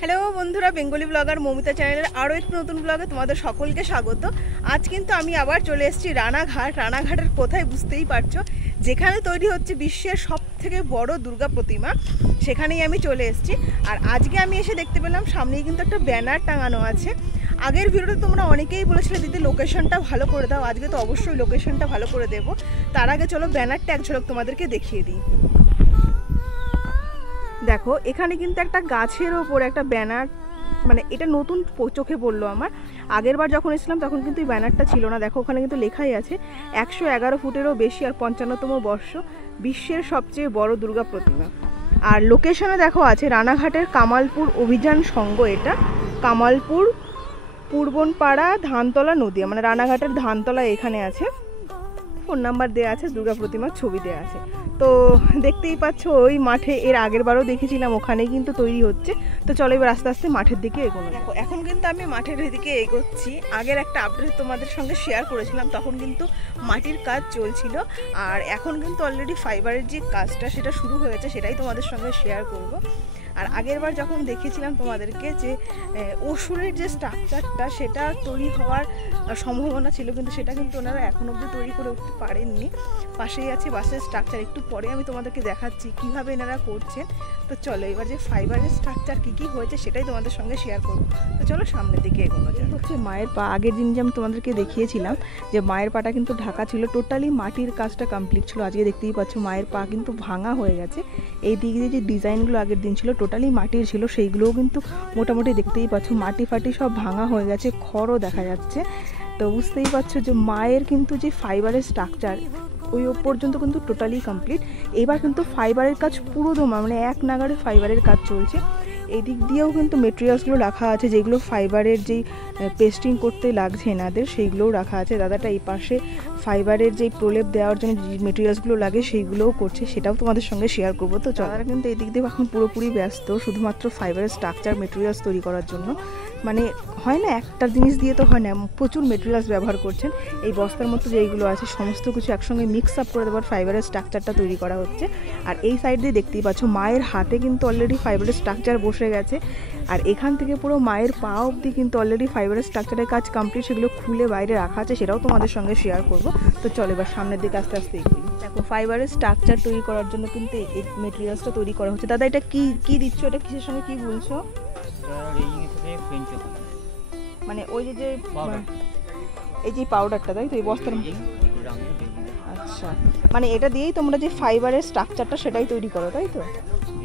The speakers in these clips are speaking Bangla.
হ্যালো বন্ধুরা, বেঙ্গলি ব্লগার মমিতা চ্যানেলের আরও একটি নতুন ব্লগে তোমাদের সকলকে স্বাগত। আজ কিন্তু আমি আবার চলে এসেছি রানাঘাটের কোথায় বুঝতেই পারছো, যেখানে তৈরি হচ্ছে বিশ্বের সবথেকে বড় দুর্গা প্রতিমা, সেখানেই আমি চলে এসেছি। আর আজকে আমি এসে দেখতে পেলাম সামনেই কিন্তু একটা ব্যানার টাঙানো আছে। আগের ভিডিওতে তোমরা অনেকেই বলেছিলে দিদি লোকেশনটা ভালো করে দাও, আজকে তো অবশ্যই লোকেশনটা ভালো করে দেবো। তার আগে চলো ব্যানারটা এক ঝলক তোমাদেরকে দেখিয়ে দিই। দেখো এখানে কিন্তু একটা গাছের ওপরে একটা ব্যানার, মানে এটা নতুন চোখে পড়লো আমার। আগের বার যখন এসেছিলাম তখন কিন্তু এই ব্যানারটা ছিল না। দেখো ওখানে কিন্তু লেখাই আছে 111 ফুটেরও বেশি আর 55তম বর্ষ, বিশ্বের সবচেয়ে বড় দুর্গা প্রতিমা। আর লোকেশনে দেখো আছে রানাঘাটের কামালপুর অভিযান সংঘ, এটা কামালপুর পূর্বনপাড়া ধানতলা নদিয়া, মানে রানাঘাটের ধানতলা এখানে আছে। ফোন নাম্বার দেওয়া আছে, দুর্গা প্রতিমার ছবি দেওয়া আছে। তো দেখতেই পাচ্ছ ওই মাঠে এর আগের বারও দেখেছিলাম, ওখানেই কিন্তু তৈরি হচ্ছে। তো চলো এবার আস্তে আস্তে মাঠের দিকে এগোনো। দেখো এখন কিন্তু আমি মাঠের দিকে এগোচ্ছি। আগের একটা আপডেট তোমাদের সঙ্গে শেয়ার করেছিলাম, তখন কিন্তু মাটির কাজ চলছিল, আর এখন কিন্তু অলরেডি ফাইবারের যে কাজটা সেটা শুরু হয়েছে, সেটাই তোমাদের সঙ্গে শেয়ার করব। আর আগের বার যখন দেখেছিলাম তোমাদেরকে যে অসুরের যে স্ট্রাকচারটা সেটা তৈরি হওয়ার সম্ভাবনা ছিল, কিন্তু সেটা কিন্তু ওনারা এখন অবধি তৈরি করে উঠতে পারেননি। পাশেই আছে বাসের স্ট্রাকচার, একটু পরে আমি তোমাদেরকে দেখাচ্ছি কীভাবে এনারা করছেন। তো চলো এবার যে ফাইবারের স্ট্রাকচার কী কী হয়েছে সেটাই তোমাদের সঙ্গে শেয়ার করবো। তো চলো সামনের দিকে এগোনো যায়। হচ্ছে মায়ের পা, আগের দিন যে আমি তোমাদেরকে দেখিয়েছিলাম যে মায়ের পাটা কিন্তু ঢাকা ছিল, টোটালি মাটির কাজটা কমপ্লিট ছিল। আজকে দেখতেই পাচ্ছ মায়ের পা কিন্তু ভাঙা হয়ে গেছে। এই দিক দিয়ে যে ডিজাইনগুলো আগের দিন ছিল টোটালি মাটির ছিল, সেইগুলোও কিন্তু মোটামুটি দেখতেই পাচ্ছ মাটি ফাটি সব ভাঙা হয়ে গেছে, খড়ও দেখা যাচ্ছে। তো বুঝতেই পারছো যে মায়ের কিন্তু যে ফাইবারের স্ট্রাকচার ওই পর্যন্ত কিন্তু টোটালি কমপ্লিট। এবার কিন্তু ফাইবারের কাজ পুরো দমা, মানে এক নাগাড়ে ফাইবারের কাজ চলছে। এই দিক দিয়েও কিন্তু মেটেরিয়ালসগুলো রাখা আছে, যেগুলো ফাইবারের যেই পেস্টিং করতে লাগছে এনাদের সেইগুলোও রাখা আছে। দাদাটা এই পাশে ফাইবারের যেই প্রলেপ দেওয়ার জন্য যে মেটেরিয়ালসগুলো লাগে সেইগুলোও করছে, সেটাও তোমাদের সঙ্গে শেয়ার করবো। তো দাদারা কিন্তু এই দিক দিয়ে এখন পুরোপুরি ব্যস্ত শুধুমাত্র ফাইবারের স্ট্রাকচার মেটেরিয়ালস তৈরি করার জন্য। মানে হয় না, একটা জিনিস দিয়ে তো হয় না, প্রচুর মেটেরিয়ালস ব্যবহার করছেন। এই বস্তার মতো যেইগুলো আছে সমস্ত কিছু একসঙ্গে মিক্স আপ করে দেওয়ার ফাইবারের স্ট্রাকচারটা তৈরি করা হচ্ছে। আর এই সাইড দিয়ে দেখতেই পাচ্ছ মায়ের হাতে কিন্তু অলরেডি ফাইবারের স্ট্রাকচার বসে গেছে। আর এখান থেকে পুরো মায়ের পা অবধি কিন্তু অলরেডি ফাইবারের স্ট্রাকচারের কাজ কমপ্লিট, সেগুলো খুলে বাইরে রাখা আছে, সেটাও তোমাদের সঙ্গে শেয়ার করবো। তো চলো এবার সামনের দিকে আস্তে আস্তে এগিয়ে। দেখো ফাইবারের স্ট্রাকচার তৈরি করার জন্য কিন্তু এই মেটেরিয়ালসটা তৈরি করা হচ্ছে। দাদা এটা কি দিচ্ছ, এটা কিসের সঙ্গে কি বলছো? মানে ওই যে এই যে পাউডারটা, তাই তো এই বস্তার? আচ্ছা, মানে এটা দিয়েই তোমরা যে ফাইবারের স্ট্রাকচারটা সেটাই তৈরি করো, তাই তো?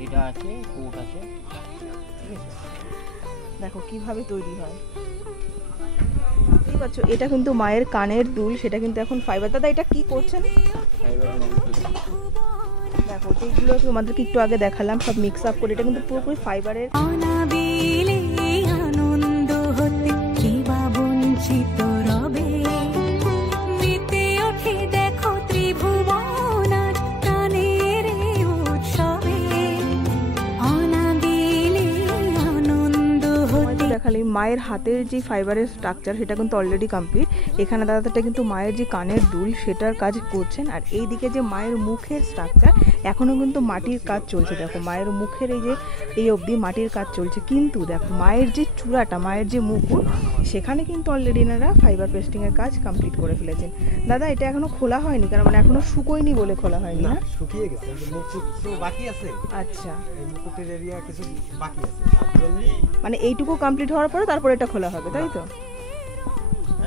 এটা আছে, কোট আছে। দেখো কিভাবে তৈরি হয়, বুঝতেই পারছো। এটা কিন্তু মায়ের কানের দুল, সেটা কিন্তু এখন ফাইবার। দাদা এটা কি করছেন? দেখো যেগুলো তোমাদেরকে একটু আগে দেখালাম সব মিক্স আপ করে, এটা কিন্তু পুরোপুরি ফাইবারের। দেখালে মায়ের হাতের যে ফাইবারের স্ট্রাকচার সেটা কিন্তু অলরেডি কমপ্লিট। এখানে দাদাটা কিন্তু মায়ের যে কানের দুল সেটার কাজ করছেন। আর এই দিকে যে মায়ের মুখের স্ট্রাকচার এখনও কিন্তু মাটির কাজ চলছে। দেখো মায়ের মুখের এই অবধি মাটির কাজ চলছে, কিন্তু দেখো মায়ের যে চূড়াটা, মায়ের যে মুকুট, সেখানে কিন্তু অলরেডি এনারা ফাইবার পেস্টিংয়ের কাজ কমপ্লিট করে ফেলেছেন। দাদা এটা এখনো খোলা হয়নি কেন? মানে এখনো শুকোয়নি বলে খোলা হয়নি না? শুকিয়ে গেছে, মুকুট তো বাকি আছে। আচ্ছা, এই মুকুটের এরিয়া কিছু বাকি আছে, তার জন্য মানে এইটুকু কমপ্লিট হওয়ার পরে তারপরে এটা খোলা হবে, তাই তো?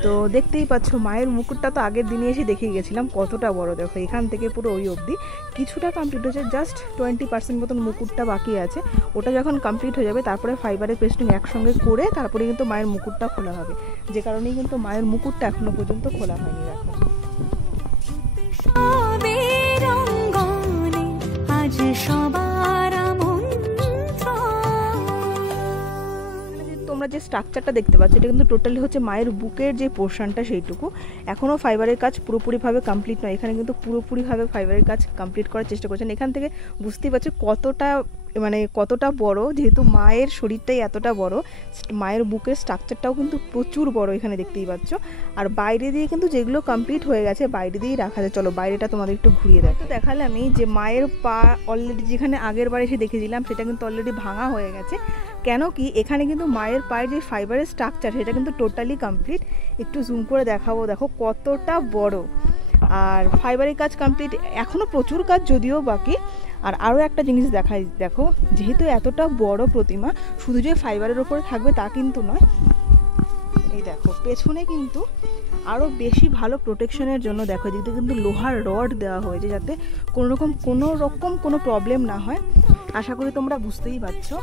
তো দেখতেই পাচ্ছ মায়ের মুকুটটা তো আগের দিনে এসে দেখে গেছিলাম কতটা বড়। দেখো এখান থেকে পুরো ওই অবধি কিছুটা কমপ্লিট হয়েছে, জাস্ট 20% মতন মুকুটটা বাকি আছে। ওটা যখন কমপ্লিট হয়ে যাবে তারপরে ফাইবারের পেস্টিং একসঙ্গে করে তারপরে কিন্তু মায়ের মুকুটটা খোলা হবে, যে কারণেই কিন্তু মায়ের মুকুটটা এখনো পর্যন্ত খোলা হয়নি। দেখো তোমরা যে স্ট্রাকচারটা দেখতে পাচ্ছ এটা কিন্তু টোটালি হচ্ছে মায়ের বুকের যে পোর্শনটা সেইটুকু। এখনও ফাইবারের কাজ পুরোপুরিভাবে কমপ্লিট নয়, এখানে কিন্তু পুরোপুরিভাবে ফাইবারের কাজ কমপ্লিট করার চেষ্টা করছেন। এখান থেকে বুঝতেই পারছো কতটা বড়, যেহেতু মায়ের শরীরটাই এতটা বড়, মায়ের বুকের স্ট্রাকচারটাও কিন্তু প্রচুর বড়, এখানে দেখতেই পাচ্ছ। আর বাইরে দিয়ে কিন্তু যেগুলো কমপ্লিট হয়ে গেছে বাইরে দিয়েই রাখা যায়। চলো বাইরেটা তোমাদের একটু ঘুরিয়ে দেখালে আমি যে মায়ের পা অলরেডি যেখানে আগের বার এসে দেখেছিলাম সেটা কিন্তু অলরেডি ভাঙা হয়ে গেছে, কেন কি এখানে কিন্তু মায়ের পায়ের যে ফাইবারের স্ট্রাকচার সেটা কিন্তু টোটালি কমপ্লিট। একটু জুম করে দেখাবো, দেখো কতটা বড়। আর ফাইবারের কাজ কমপ্লিট, এখনও প্রচুর কাজ যদিও বাকি। আর আরও একটা জিনিস দেখাই, দেখো যেহেতু এতটা বড় প্রতিমা, শুধু যে ফাইবারের ওপরে থাকবে তা কিন্তু নয়। এই দেখো পেছনে কিন্তু আরও বেশি ভালো প্রোটেকশনের জন্য দেখো এদিকে কিন্তু লোহার রড দেওয়া হয়েছে, যাতে কোনো রকম কোনো প্রবলেম না হয়। আশা করি তোমরা বুঝতেই পারছো।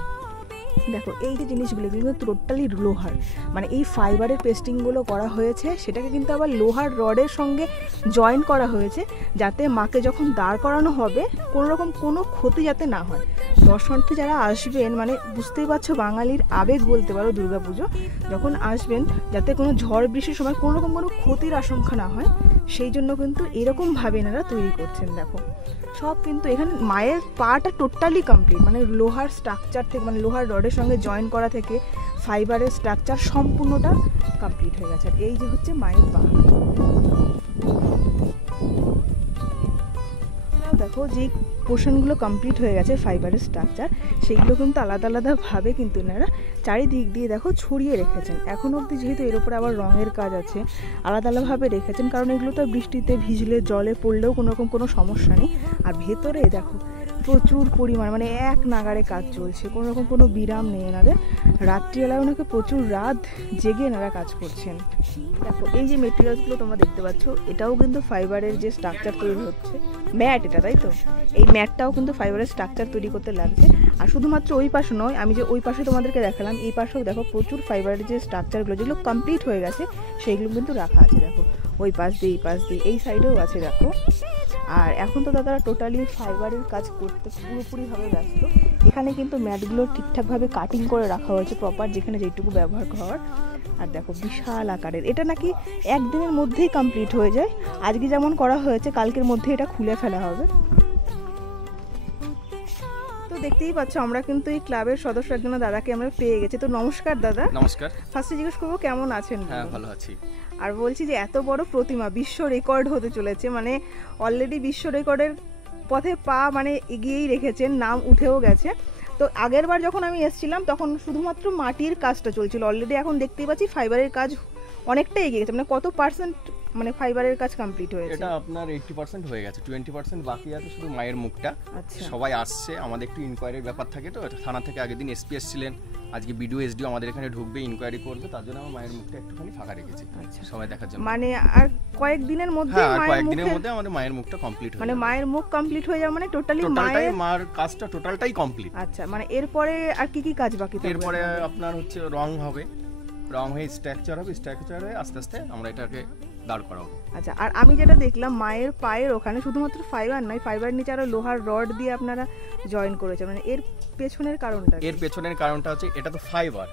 দেখো এই যে জিনিসগুলো এগুলো কিন্তু টোটালি লোহার, মানে এই ফাইবারের পেস্টিংগুলো করা হয়েছে সেটাকে কিন্তু আবার লোহার রডের সঙ্গে জয়েন করা হয়েছে, যাতে মাকে যখন দাঁড় করানো হবে কোনো রকম কোনো ক্ষতি যাতে না হয়। দর্শনার্থী যারা আসবেন, মানে বুঝতেই পারছো বাঙালির আবেগ বলতে পারো দুর্গাপুজো, যখন আসবেন যাতে কোনো ঝড় বৃষ্টির সময় কোনো রকম কোনো ক্ষতির আশঙ্কা না হয়, সেই জন্য কিন্তু এরকমভাবে এনারা তৈরি করছেন। দেখো সব কিন্তু এখানে মায়ের পাটা টোটালি কমপ্লিট, মানে লোহার স্ট্রাকচার থেকে, মানে লোহার রডের সঙ্গে জয়েন করা থেকে ফাইবারের স্ট্রাকচার সম্পূর্ণটা কমপ্লিট হয়ে গেছে। আর এই যে হচ্ছে মায়ের পা। দেখো যে পোর্শনগুলো কমপ্লিট হয়ে গেছে ফাইবারের স্ট্রাকচার, সেগুলো কিন্তু আলাদা আলাদাভাবে কিন্তু এনারা চারিদিক দিয়ে দেখো ছড়িয়ে রেখেছেন। এখনও অবধি যেহেতু এর উপরে আবার রঙের কাজ আছে, আলাদা আলাদাভাবে রেখেছেন, কারণ এগুলো তো বৃষ্টিতে ভিজলে জলে পড়লেও কোনো রকম কোনো সমস্যা নেই। আর ভেতরে দেখো প্রচুর পরিমাণ, মানে এক নাগাড়ে কাজ চলছে, কোনো রকম কোনো বিরাম নেই এনাদের। রাত্রিবেলায় ওনাকে প্রচুর রাত জেগে এনারা কাজ করছেন। দেখো এই যে মেটেরিয়ালসগুলো তোমরা দেখতে পাচ্ছ, এটাও কিন্তু ফাইবারের যে স্ট্রাকচার তৈরি হচ্ছে, ম্যাট এটা, তাই তো? এই ম্যাটটাও কিন্তু ফাইবারের স্ট্রাকচার তৈরি করতে লাগছে। আর শুধুমাত্র ওই পাশে নয়, আমি যে ওই পাশে তোমাদেরকে দেখালাম, এই পাশেও দেখো প্রচুর ফাইবারের যে স্ট্রাকচারগুলো যেগুলো কমপ্লিট হয়ে গেছে সেইগুলো কিন্তু রাখা আছে। দেখো ওই পাশ দিয়ে, এই পাশ দিয়ে, এই সাইডেও আছে দেখো। আর এখন তো দাদারা টোটালি ফাইবারের কাজ করতে পুরোপুরিভাবে ব্যস্ত। এখানে কিন্তু ম্যাটগুলো ঠিকঠাকভাবে কাটিং করে রাখা হয়েছে প্রপার, যেখানে যেটুকু ব্যবহার হওয়ার। আর দেখো বিশাল আকারের, এটা নাকি একদিনের মধ্যেই কমপ্লিট হয়ে যায়। আজকে যেমন করা হয়েছে, কালকের মধ্যে এটা খুলে ফেলা হবে। তো দেখতেই পাচ্ছ আমরা কিন্তু এই ক্লাবের সদস্য একজন দাদাকে আমরা পেয়ে গেছি। তো নমস্কার দাদা। নমস্কার। ফার্স্টে জিজ্ঞেস করবো কেমন আছেন? হ্যাঁ ভালো আছি। আর বলছি যে এত বড় প্রতিমা বিশ্ব রেকর্ড হতে চলেছে, মানে অলরেডি বিশ্ব রেকর্ডের পথে পা মানে এগিয়েই রেখেছেন, নাম উঠেও গেছে। তো আগের বার যখন আমি এসেছিলাম তখন শুধুমাত্র মাটির কাজটা চলছিল, অলরেডি এখন দেখতেই পাচ্ছি ফাইবারের কাজ অনেকটা এগিয়ে গেছে। মানে কত পার্সেন্ট মানে ফাইবারের কাজ কমপ্লিট হয়েছে? এটা আপনার 80% হয়ে গেছে, 20% বাকি আছে শুধু মায়ের মুখটা। আচ্ছা। সবাই আসছে, আমাদের একটু ইনকোয়ারির ব্যাপার থাকে, তো থানা থেকে আগের দিন এসপি এসেছিলেন, আজকে বিডিও এসডিও আমাদের এখানে ঢুকবে, ইনকোয়ারি করবে, তার জন্য আমার মায়ের মুখটা একটুখানি ফাঁকা রেখেছি সবাই দেখার জন্য। মানে আর কয়েকদিনের মধ্যে হ্যাঁ, মায়ের কয়েকদিনের মুখে মধ্যে আমাদের মায়ের মুখটা কমপ্লিট হয়ে মানে যাবে। মায়ের মুখ কমপ্লিট হয়ে যাবে, মানে টোটালি টোটালটাই মায়ের কাজটা টোটালটাই কমপ্লিট। আচ্ছা, মানে এরপরে আর কি কি কাজ বাকি থাকবে? এরপরে আপনার হচ্ছে রং হবে, রং হয়ে স্ট্রাকচার হবে, স্ট্রাকচার হয়ে আস্তে আস্তে আমরা এটাকে দাঁড় করাবো। আচ্ছা, আর আমি যেটা দেখলাম মায়ের পায়ের ওখানে শুধুমাত্র ফাইবার নয়, ফাইবার নিচে আরো লোহার রড দিয়ে আপনারা জয়েন করেছেন, মানে এর পেছনের কারণটা কি? এর পেছনের কারণটা হচ্ছে এটা তো ফাইবার,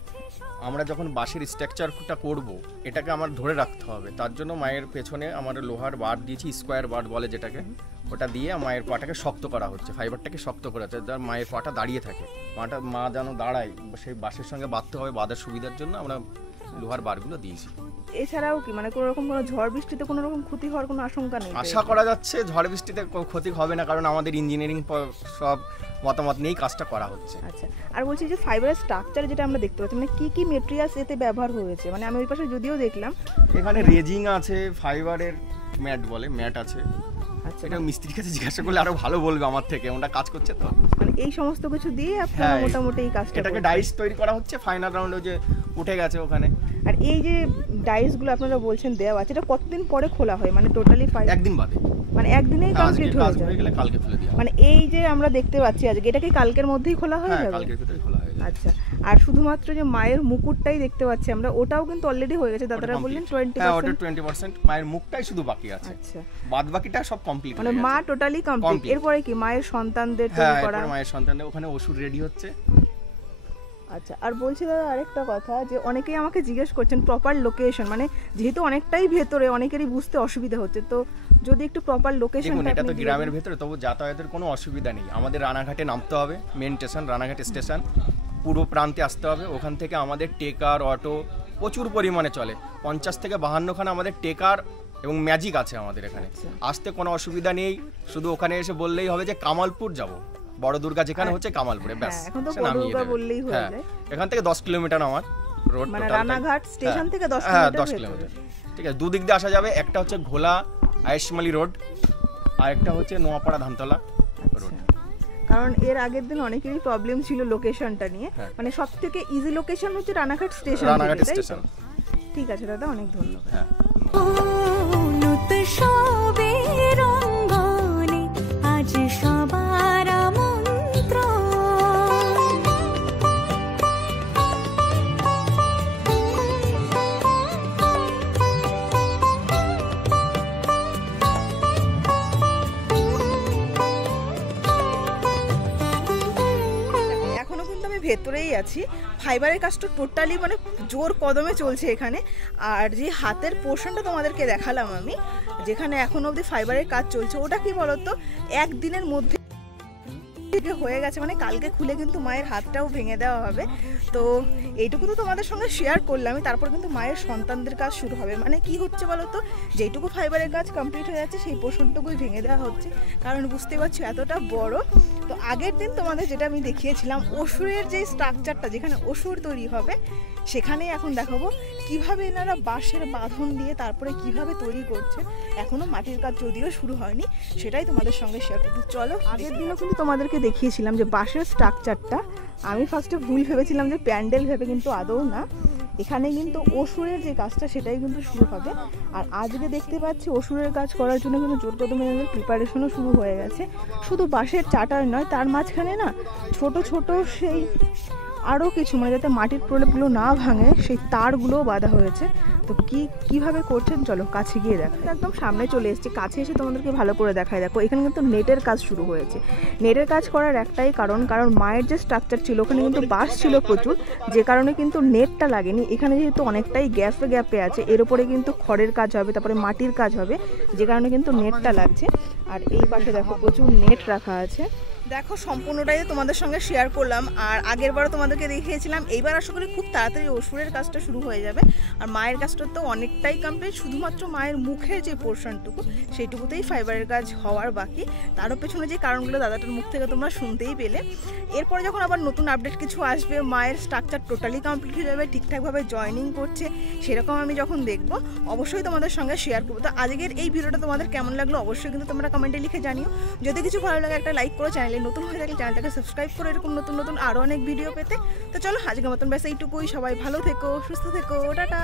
আমরা যখন বাঁশের স্ট্রাকচারটা করব এটাকে আমার ধরে রাখতে হবে, তার জন্য মায়ের পেছনে আমার লোহার বার দিয়েছি, স্কোয়ার বার বলে যেটাকে, ওটা দিয়ে মায়ের পাটাকে শক্ত করা হচ্ছে, ফাইবারটাকে শক্ত করা হচ্ছে, যাতে মায়ের পাটা দাঁড়িয়ে থাকে, মা যেন দাঁড়ায়, সেই বাঁশের সঙ্গে বাঁধতে হবে, বাঁধার সুবিধার জন্য আমরা লোহার বারগুলো দিয়েছি। এছাড়াও কি মানে কোনো রকম কোনো ঝড় বৃষ্টিতে কোনো রকম ক্ষতি হওয়ার কোনো আশঙ্কা নেই? আশা করা যাচ্ছে ঝড় বৃষ্টিতে ক্ষতি হবে না, কারণ আমাদের ইঞ্জিনিয়ারিং সব মতামত নিয়েই কাজটা করা হচ্ছে। আচ্ছা, আর বলছি যে ফাইবারের স্ট্রাকচার যেটা আমরা দেখতে পাচ্ছি, মানে কি কি মেটেরিয়ালস এতে ব্যবহার হয়েছে? মানে আমি ওই পাশে যদিও দেখলাম এখানে রেজিং আছে, ফাইবারের ম্যাট বলে ম্যাট আছে। আচ্ছা, এটা মিস্ত্রির কাছে জিজ্ঞাসা করলে আরো ভালো বলবে আমার থেকে, ওটা কাজ করছে তো। মানে এই সমস্ত কিছু দিয়ে আপনারা হ্যাঁ, মোটামুটি এই কাজটা এটাকে করছেন। ডাইস তৈরি করা হচ্ছে, ফাইনাল রাউন্ডে যে উঠে গেছে ওখানে। আর এই যে ডাইসগুলো আপনারা বলছেন দেওয়া আছে, এটা কতদিন পরে খোলা হয়? মানে টোটালি একদিন বাদে, মানে একদিনেই কমপ্লিট কাজ হয়ে যায়? হয়ে গেলে কালকে ফেলে দেওয়া হবে। মানে এই যে আমরা দেখতে পাচ্ছি আজকে, এটা কি কালকের মধ্যেই খোলা হয়ে হ্যাঁ, যাবে? কালকের ভিতরে খোলা হয়ে যাবে। আচ্ছা, আর শুধুমাত্র যে মায়ের মুকুটটাই দেখতে পাচ্ছি আমরা, ওটাও কিন্তু অলরেডি হয়ে গেছে, দাদারা বললেন 20%। হ্যাঁ, ওটা 20%, মায়ের মুখটাই শুধু বাকি আছে, আচ্ছা, বাদ বাকিটা সব কমপ্লিট মানে মা টোটালি কমপ্লিট। এরপরে কি মায়ের সন্তানদের তৈরি হ্যাঁ, করা? এরপর মায়ের সন্তানদের ওখানে ওষুধ রেডি হচ্ছে। আচ্ছা, আর বলছি দাদা আরেকটা কথা, যে অনেকেই আমাকে জিজ্ঞেস করছেন প্রপার লোকেশন, মানে যেহেতু অনেকটাই ভেতরে অনেকেরই বুঝতে অসুবিধা হচ্ছে, তো যদি একটু প্রপার লোকেশন। দেখুন, এটা তো গ্রামের ভেতরে, তবু যাতায়াতের কোনো অসুবিধা নেই। আমাদের রানাঘাটে নামতে হবে, মেন স্টেশন রানাঘাট স্টেশন, পূর্ব প্রান্তে আসতে হবে। ওখান থেকে আমাদের টেকার অটো প্রচুর পরিমাণে চলে, 50 থেকে 52খানা আমাদের টেকার এবং ম্যাজিক আছে আমাদের এখানে। আসতে কোনো অসুবিধা নেই, শুধু ওখানে এসে বললেই হবে যে কামালপুর যাব, বড় দুর্গা যেখানে হচ্ছে কামালপুরে, ব্যাস হ্যাঁ, এখন তো সে বড় নামিয়ে দুর্গা দেবে। বললেই হয়ে হ্যাঁ, যায়। এখান থেকে 10 কিলোমিটার আমার রোড মানে টোটাল। রানাঘাট স্টেশন থেকে 10 হ্যাঁ, কিলোমিটার 10 কিলোমিটার। ঠিক আছে, দুদিক দিয়ে আসা যাবে। একটা হচ্ছে ঘোলা আয়েশমালি রোড, আর একটা হচ্ছে নোয়াপাড়া ধানতলা রোড। কারণ এর আগের দিন অনেকেরই প্রবলেম ছিল লোকেশনটা নিয়ে, হ্যাঁ। মানে সব থেকে ইজি লোকেশন হচ্ছে রানাঘাট স্টেশন। রানাঘাট স্টেশন। ঠিক আছে দাদা, অনেক ধন্যবাদ। হ্যাঁ। উৎসবের রঙ্গনে আজ সবার আমন্ত্রণ। এখনো কিন্তু আমি ভেতরেই আছি। ফাইবারের কাজটা টোটালি মানে জোর কদমে চলছে এখানে। আর যে হাতের পোর্শনটা তোমাদেরকে দেখালাম আমি, যেখানে এখনো অবধি ফাইবারের কাজ চলছে, ওটা কি বলতো একদিনের মধ্যে হয়ে গেছে, মানে কালকে খুলে কিন্তু মায়ের হাতটাও ভেঙে দেওয়া হবে। তো এইটুকু তো তোমাদের সঙ্গে শেয়ার করলাম। তারপর কিন্তু মায়ের সন্তানদের কাজ শুরু হবে। মানে কি হচ্ছে বলো তো, যেটুকু ফাইবারের কাজ কমপ্লিট হয়ে যাচ্ছে সেই পোর্শনটুকুই ভেঙে দেওয়া হচ্ছে, কারণ বুঝতে পারছো এতটা বড়। তো আগের দিন তোমাদের যেটা আমি দেখিয়েছিলাম অসুরের যে স্ট্রাকচারটা, যেখানে অসুর তৈরি হবে, সেখানে এখন দেখাবো কিভাবে এনারা বাঁশের বাঁধন দিয়ে তারপরে কিভাবে তৈরি করছে। এখনো মাটির কাজ যদিও শুরু হয়নি, সেটাই তোমাদের সঙ্গে শেয়ার করতে চলো। আগের দিনও কিন্তু তোমাদেরকে দেখিয়েছিলাম যে বাঁশের স্ট্রাকচারটা। আমি ফার্স্টে ভুল ভেবেছিলাম যে প্যান্ডেল ভেবে, কিন্তু আদৌ না, এখানে কিন্তু অসুরের যে কাজটা সেটাই কিন্তু শুরু হবে। আর আজকে দেখতে পাচ্ছি অসুরের কাজ করার জন্য কিন্তু জোর কদমে প্রিপারেশনও শুরু হয়ে গেছে। শুধু বাঁশের চাটার নয়, তার মাঝখানে না ছোট ছোট সেই আরও কিছু, মানে যাতে মাটির প্রলেপগুলো না ভাঙে সেই তারগুলোও বাঁধা হয়েছে। তো কিভাবে করছেন চলো কাছে গিয়ে দেখো। একদম সামনে চলে এসেছি, কাছে এসে তোমাদেরকে ভালো করে দেখায়। দেখো এখানে কিন্তু নেটের কাজ শুরু হয়েছে। নেটের কাজ করার একটাই কারণ মায়ের যে স্ট্রাকচার ছিল ওখানে কিন্তু বাঁশ ছিল প্রচুর, যে কারণে কিন্তু নেটটা লাগেনি। এখানে যেহেতু অনেকটাই গ্যাপে আছে, এর উপরে কিন্তু খড়ের কাজ হবে, তারপরে মাটির কাজ হবে, যে কারণে কিন্তু নেটটা লাগছে। আর এই পাশে দেখো প্রচুর নেট রাখা আছে। দেখো সম্পূর্ণটাই তোমাদের সঙ্গে শেয়ার করলাম। আর আগের বারও তোমাদেরকে দেখিয়েছিলাম। এইবার আশা করি খুব তাড়াতাড়ি অসুরের কাজটা শুরু হয়ে যাবে। আর মায়ের কাজটা তো অনেকটাই কমপ্লিট, শুধুমাত্র মায়ের মুখের যে পোর্শনটুকু সেইটুকুতেই ফাইবারের কাজ হওয়ার বাকি। তারও পেছনে যে কারণগুলো দাদাটার মুখ থেকে তোমরা শুনতেই পেলে। এরপরে যখন আবার নতুন আপডেট কিছু আসবে, মায়ের স্ট্রাকচার টোটালি কমপ্লিট হয়ে যাবে, ঠিকঠাকভাবে জয়েনিং করছে, সেরকম আমি যখন দেখবো অবশ্যই তোমাদের সঙ্গে শেয়ার করবো। তো আজকের এই ভিডিওটা তোমাদের কেমন লাগলো অবশ্যই কিন্তু তোমরা কমেন্টে লিখে জানিও। যদি কিছু ভালো লাগে একটা লাইক করো, চ্যানেলে নতুন হয়ে থাকলে চ্যানেলটাকে সাবস্ক্রাইব করো এরকম নতুন নতুন আরও অনেক ভিডিও পেতে। তো চলো আজকের মতন ব্যাস এইটুকুই। সবাই ভালো থেকো, সুস্থ থেকো, টাটা।